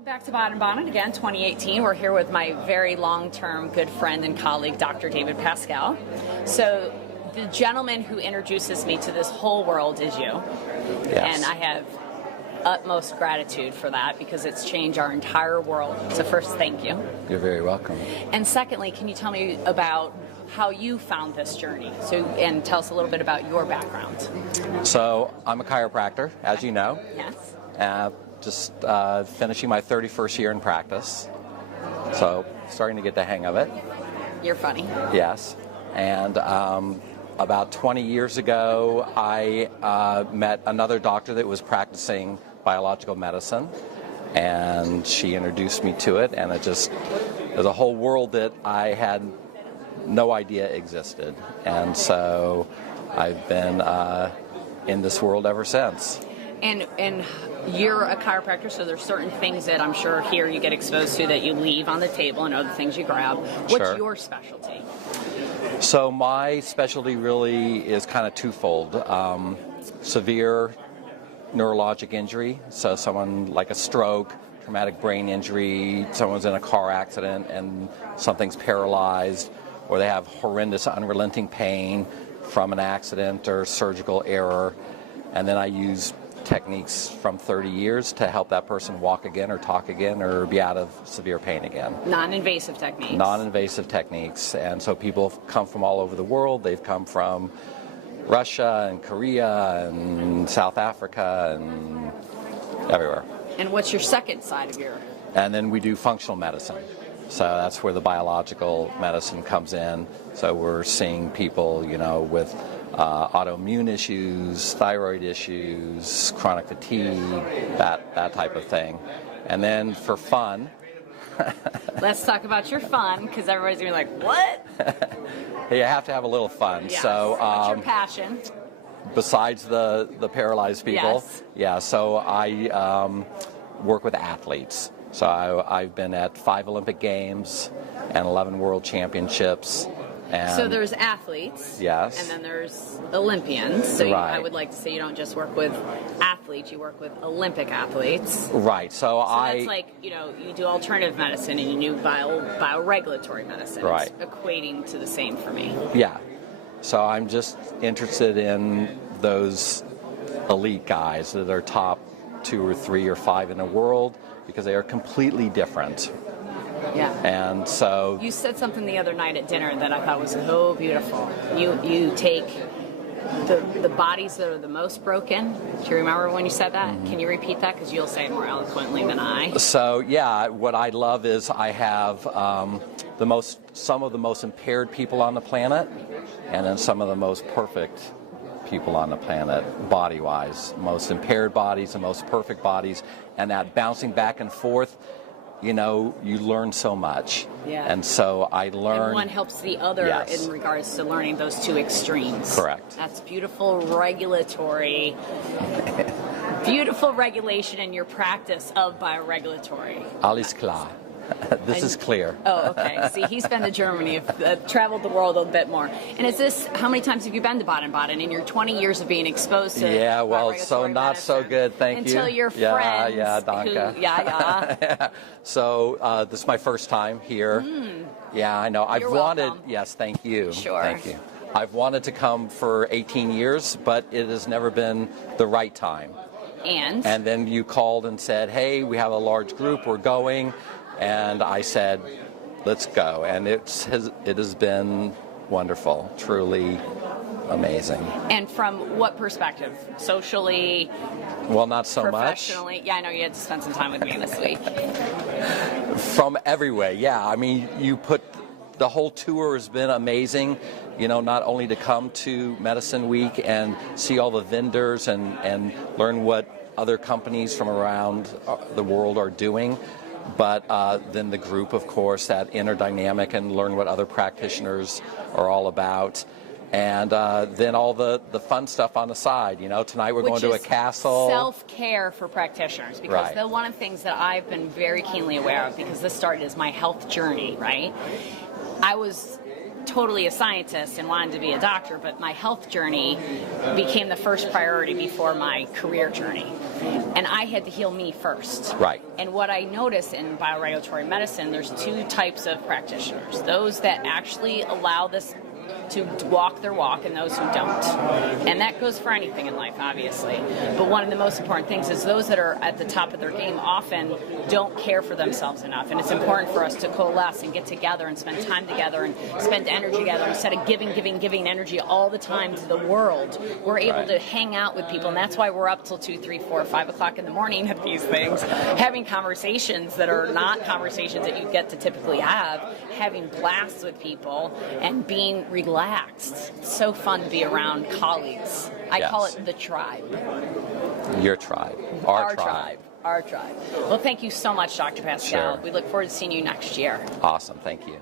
Welcome back to Bonnet again, 2018. We're here with my very long-term good friend and colleague, Dr. David Pascal. So the gentleman who introduces me to this whole world is you. Yes. And I have utmost gratitude for that because it's changed our entire world. So first, thank you. You're very welcome. And secondly, can you tell me about how you found this journey? And tell us a little bit about your background. So I'm a chiropractor, as you know. Yes. Just finishing my 31st year in practice. So starting to get the hang of it. You're funny. Yes. And about 20 years ago, I met another doctor that was practicing biological medicine. And she introduced me to it. And there's a whole world that I had no idea existed. And so I've been in this world ever since. And you're a chiropractor, so there's certain things that I'm sure here you get exposed to that you leave on the table and other things you grab. What's Sure. your specialty? So my specialty really is kind of twofold. Severe neurologic injury, so someone like a stroke, traumatic brain injury, someone's in a car accident and something's paralyzed, or they have horrendous unrelenting pain from an accident or surgical error. And then I use techniques from 30 years to help that person walk again or talk again or be out of severe pain again. Non-invasive techniques. Non-invasive techniques. And so people come from all over the world. They've come from Russia and Korea and South Africa and everywhere. And what's your second side of your... And then we do functional medicine. So that's where the biological medicine comes in. So we're seeing people, with autoimmune issues, thyroid issues, chronic fatigue, that type of thing. And then for fun... Let's talk about your fun, because everybody's going to be like, what? You have to have a little fun. Yes. So, what's your passion? Besides the paralyzed people? Yes. Yeah, so I work with athletes. So I've been at 5 Olympic Games and 11 World Championships. And So there's athletes. Yes. And then there's Olympians. So Right. I would like to say you don't just work with athletes, you work with Olympic athletes. Right. So That's like, you do alternative medicine and you do bioregulatory medicine. Right. It's equating to the same for me. Yeah. So I'm just interested in those elite guys that are top 2 or 3 or 5 in the world because they are completely different. Yeah. And so... You said something the other night at dinner that I thought was so beautiful. You take the bodies that are the most broken. Do you remember when you said that? Mm-hmm. Can you repeat that? Because you'll say it more eloquently than I. So, yeah, what I love is I have some of the most impaired people on the planet and then some of the most perfect people on the planet, body-wise. Most impaired bodies and most perfect bodies. And that bouncing back and forth, you learn so much. Yeah. And so I learn... And one helps the other Yes. in regards to learning those two extremes. Correct. That's beautiful regulation in your practice of bioregulatory. Alles klar. This is clear. Oh, okay. See, he's been to Germany, traveled the world a bit more. And how many times have you been to Baden-Baden in your 20 years of being exposed to Yeah, well, so bioregulatory not so medicine? good, thank you. Until your friends danke. yeah. So this is my first time here. Yeah, I know. You're welcome. Yes, thank you. Sure. Thank you. I've wanted to come for 18 years, but it has never been the right time. And then you called and said, hey, we have a large group, we're going. And I said, let's go. And it has been wonderful, truly amazing. And from what perspective? Socially? Well, not so much. Professionally? Yeah, I know you had to spend some time with me this week. From every way, yeah. I mean, the whole tour has been amazing, not only to come to Medicine Week and see all the vendors and learn what other companies from around the world are doing, but then the group, of course, that inner dynamic and learn what other practitioners are all about. And then all the fun stuff on the side. Tonight we're going to a castle. Self-care for practitioners. Because Right. one of the things that I've been very keenly aware of, because this started as my health journey, right? I was totally a scientist and wanted to be a doctor, but my health journey became the first priority before my career journey. And I had to heal me first. Right. And what I notice in bioregulatory medicine, there's two types of practitioners. Those that actually allow this to walk their walk and those who don't. And that goes for anything in life, obviously. But one of the most important things is those that are at the top of their game often don't care for themselves enough. And it's important for us to coalesce and get together and spend time together and spend energy together. Instead of giving energy all the time to the world, we're able to hang out with people. And that's why we're up till 2, 3, 4, 5 o'clock in the morning at these things, having conversations that are not conversations that you get to typically have, having blasts with people, and being relaxed. It's so fun to be around colleagues. I call it the tribe. Your tribe. Our tribe. Our tribe. Well, thank you so much, Dr. Pascal. Sure. We look forward to seeing you next year. Awesome. Thank you.